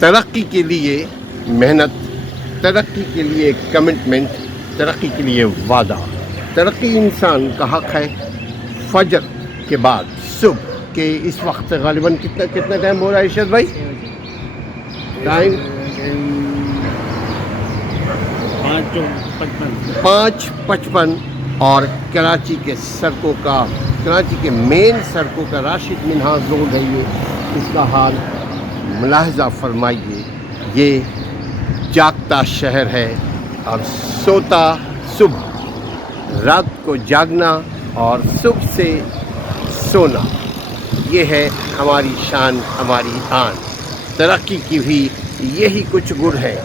ترقی کے لیے محنت، ترقی کے لیے کمٹمنٹ، ترقی کے لیے وعدہ. ترقی انسان کا حق ہے. فجر کے بعد صبح کے اس وقت غالباً کتنا ٹائم ہو رہا ہے ارشد بھائی؟ ٹائم 5:55 اور کراچی کے مین سڑکوں کا راشد منہاز روڈ ہے یہ. اس کا حال ملاحظہ فرمائیے. یہ جاگتا شہر ہے اور سوتا صبح، رات کو جاگنا اور صبح سے سونا، یہ ہے ہماری شان، ہماری آن. ترقی کی بھی یہی کچھ گڑ ہے.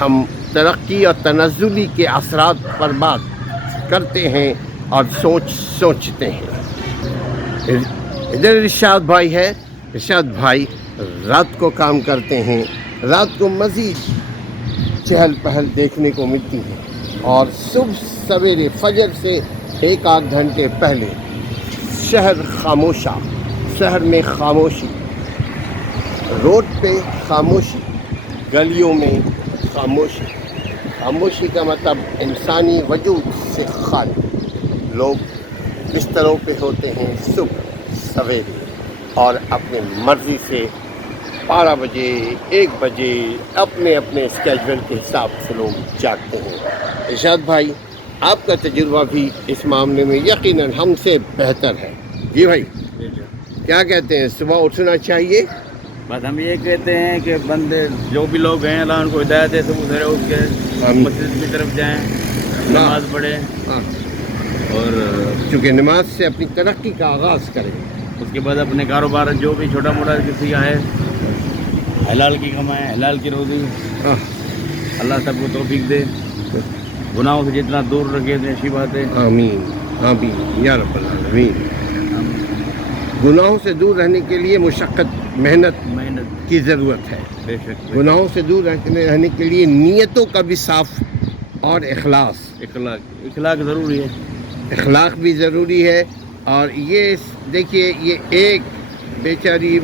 ہم ترقی اور تنزلی کے اثرات پر بات کرتے ہیں اور سوچتے ہیں. ادھر ارشاد بھائی ہے. ارشاد بھائی رات کو کام کرتے ہیں، رات کو مزید چہل پہل دیکھنے کو ملتی ہے، اور صبح سویرے فجر سے 1-8 گھنٹے پہلے شہر میں خاموشی، روڈ پہ خاموشی، گلیوں میں خاموشی. خاموشی کا مطلب انسانی وجود سے خالی. لوگ بستروں پہ ہوتے ہیں صبح سویرے اور اپنے مرضی سے 12 بجے 1 بجے اپنے اسکیجول کے حساب سے لوگ جاگتے ہیں. ارشاد بھائی آپ کا تجربہ بھی اس معاملے میں یقیناً ہم سے بہتر ہے. جی بھائی کیا کہتے ہیں؟ صبح اٹھنا چاہیے. بس ہم یہ کہتے ہیں کہ بندے جو بھی لوگ ہیں اللہ ان کو ہدایت دے، صبح سویرے اٹھ کے مسجد کی طرف جائیں، نماز پڑھیں، اور چونکہ نماز سے اپنی ترقی کا آغاز کریں. اس کے بعد اپنے کاروبار جو بھی چھوٹا موٹا کسی کا ہے حلال کی کمائیں، حلال کی روزی. اللہ سب کو توفیق دے، گناہوں سے جتنا دور رکھے تھے اچھی بات ہے. آمین آمین یا رب العالمین. گناہوں سے دور رہنے کے لیے مشقت، محنت کی ضرورت ہے. بے شک گناہوں سے دور رہنے کے لیے نیتوں کا بھی صاف اور اخلاق ضروری ہے. اخلاق بھی ضروری ہے. اور یہ دیکھیے، یہ ایک بیچاری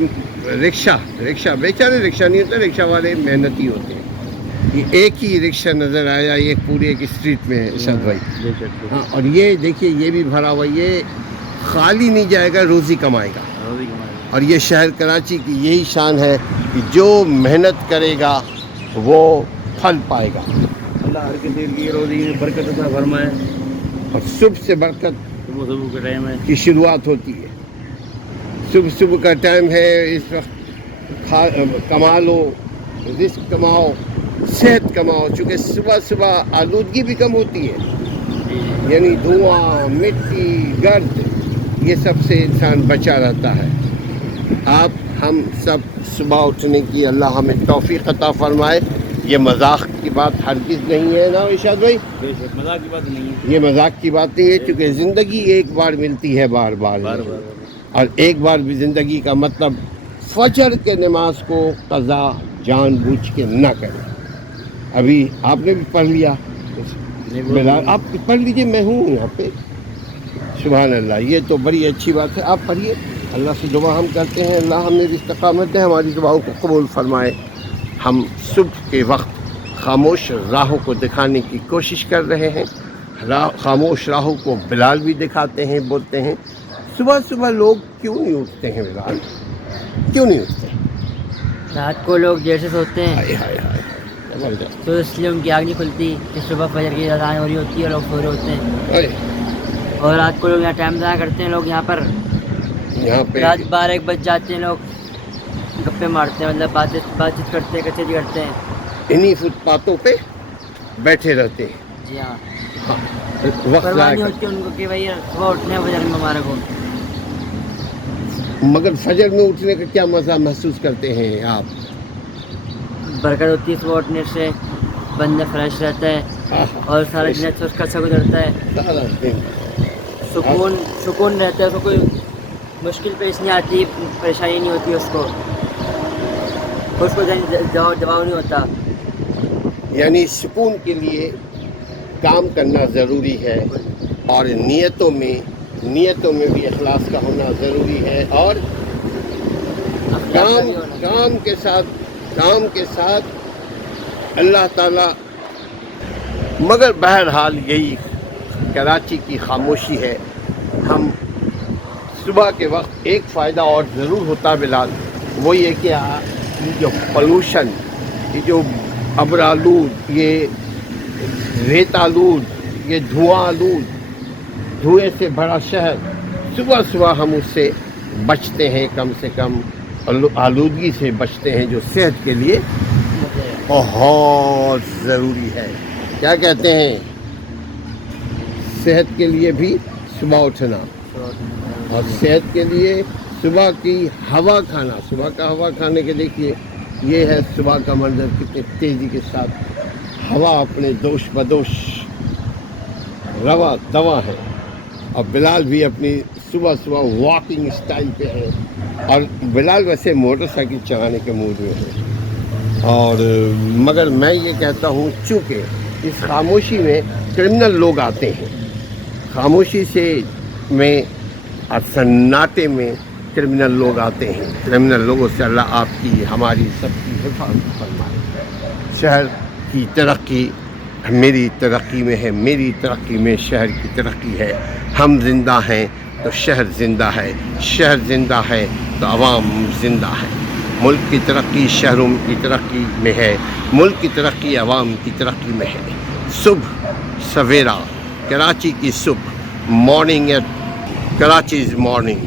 بیچارے رکشہ نہیں ہوتا، رکشہ والے محنتی ہوتے ہیں. یہ ایک ہی رکشہ نظر آیا یہ پورے ایک اسٹریٹ میں ہے ارشاد بھائی. ہاں، اور یہ دیکھیے یہ بھی بھرا ہوا، یہ خالی نہیں جائے گا، روزی کمائے گا. اور یہ شہر کراچی کی یہی شان ہے کہ جو محنت کرے گا وہ پھل پائے گا. اللہ ہر کسی کی روزی میں برکت عطا فرمائے. اور صبح سے برکت صبح کے ٹائم ہے کی شروعات ہوتی ہے. صبح کا ٹائم ہے. اس وقت کما لو، رزق کماؤ، صحت کماؤ. چونکہ صبح آلودگی بھی کم ہوتی ہے، یعنی دھواں، مٹی، گرد، یہ سب سے انسان بچا رہتا ہے. ہم سب صبح اٹھنے کی اللہ ہمیں توفیق عطا فرمائے. یہ مذاق کی بات ہرگز نہیں ہے نا ارشاد بھائی؟ مذاق کی بات نہیں ہے. یہ مذاق کی بات نہیں ہے، چونکہ زندگی ایک بار ملتی ہے، بار بار. اور ایک بار بھی زندگی کا مطلب فجر کے نماز کو قضا جان بوجھ کے نہ کریں. ابھی آپ نے بھی پڑھ لیا، آپ پڑھ لیجئے، میں ہوں یہاں پہ. سبحان اللہ، یہ تو بڑی اچھی بات ہے. آپ پڑھیے. اللہ سے دعا ہم کرتے ہیں اللہ ہمیں استقامت دے، ہماری دعاؤں کو قبول فرمائے. ہم صبح کے وقت خاموش راہوں کو دکھانے کی کوشش کر رہے ہیں. خاموش راہوں کو بلال بھی دکھاتے ہیں، بولتے ہیں صبح لوگ کیوں نہیں اٹھتے ہیں؟ بلال کیوں نہیں اٹھتے؟ رات کو لوگ دیر سے سوتے ہیں، ہائے ہائے ہائے، زبردست. تو اس لیے ان کی آنکھ نہیں کھلتی کہ صبح فجر کی اذان ہو رہی ہوتی ہے اور لوگ سو رہے ہوتے ہیں. اور رات کو لوگ یہاں ٹائم ضائع کرتے ہیں. لوگ یہاں پہ رات 12-1 بج جاتے ہیں، لوگ گپے مارتے ہیں، مطلب بات چیت کرتے ہیں، کچہری کرتے ہیں، انہی فٹ پاتھوں پہ بیٹھے رہتے ہیں. جی ہاں. وقت پرواہ نہیں ضائع ہوتی ان کو کہ بھائی صبح اٹھنے ہیں فجر مبارک ہو. مگر فجر میں اٹھنے کا کیا مزہ محسوس کرتے ہیں آپ؟ برکت ہوتی ہے صبح اٹھنے سے، بندہ فریش رہتا ہے اور سارا دن اچھا گزرتا ہے. سارا دن سکون رہتا ہے، کوئی مشکل پیش نہیں آتی، پریشانی نہیں ہوتی اس کو دباؤ نہیں ہوتا. یعنی سکون کے لیے کام کرنا ضروری ہے، اور نیتوں میں بھی اخلاص کا ہونا ضروری ہے. اور کام کے ساتھ کام کے ساتھ اللہ تعالیٰ، مگر بہرحال یہی کراچی کی خاموشی ہے. ہم صبح کے وقت ایک فائدہ اور ضرور ہوتا بلال، وہ یہ کہ یہ جو پولوشن، یہ جو ابر آلود، یہ ریت آلود، یہ دھواں آلود، دھوئیں سے بھرا شہر، صبح صبح ہم اس سے بچتے ہیں، کم سے کم آلودگی سے بچتے ہیں، جو صحت کے لیے بہت ضروری ہے. کیا کہتے ہیں؟ صحت کے لیے بھی صبح اٹھنا، اور صحت کے لیے صبح کی ہوا کھانا. صبح کا ہوا کھانے کے دیکھیے یہ ہے صبح کا منظر، کتنے تیزی کے ساتھ ہوا اپنے دوش بدوش روا دوا ہے. اور بلال بھی اپنی صبح صبح واکنگ اسٹائل پہ ہے، اور بلال ویسے موٹر سائیکل چلانے کے موڈ میں ہے. اور مگر میں یہ کہتا ہوں، چونکہ اس خاموشی میں کرمنل لوگ آتے ہیں، خاموشی سے میں اور سناٹے میں کرمنل لوگ آتے ہیں. کرمنل لوگوں سے اللہ آپ کی، ہماری سب کی حفاظت فرمائے. شہر کی ترقی میری ترقی میں ہے، میری ترقی میں شہر کی ترقی ہے. ہم زندہ ہیں تو شہر زندہ ہے، شہر زندہ ہے تو عوام زندہ ہے. ملک کی ترقی شہروں کی ترقی میں ہے، ملک کی ترقی عوام کی ترقی میں ہے. صبح سویرا، کراچی کی صبح، مارننگ ایٹ کراچیز مارننگ.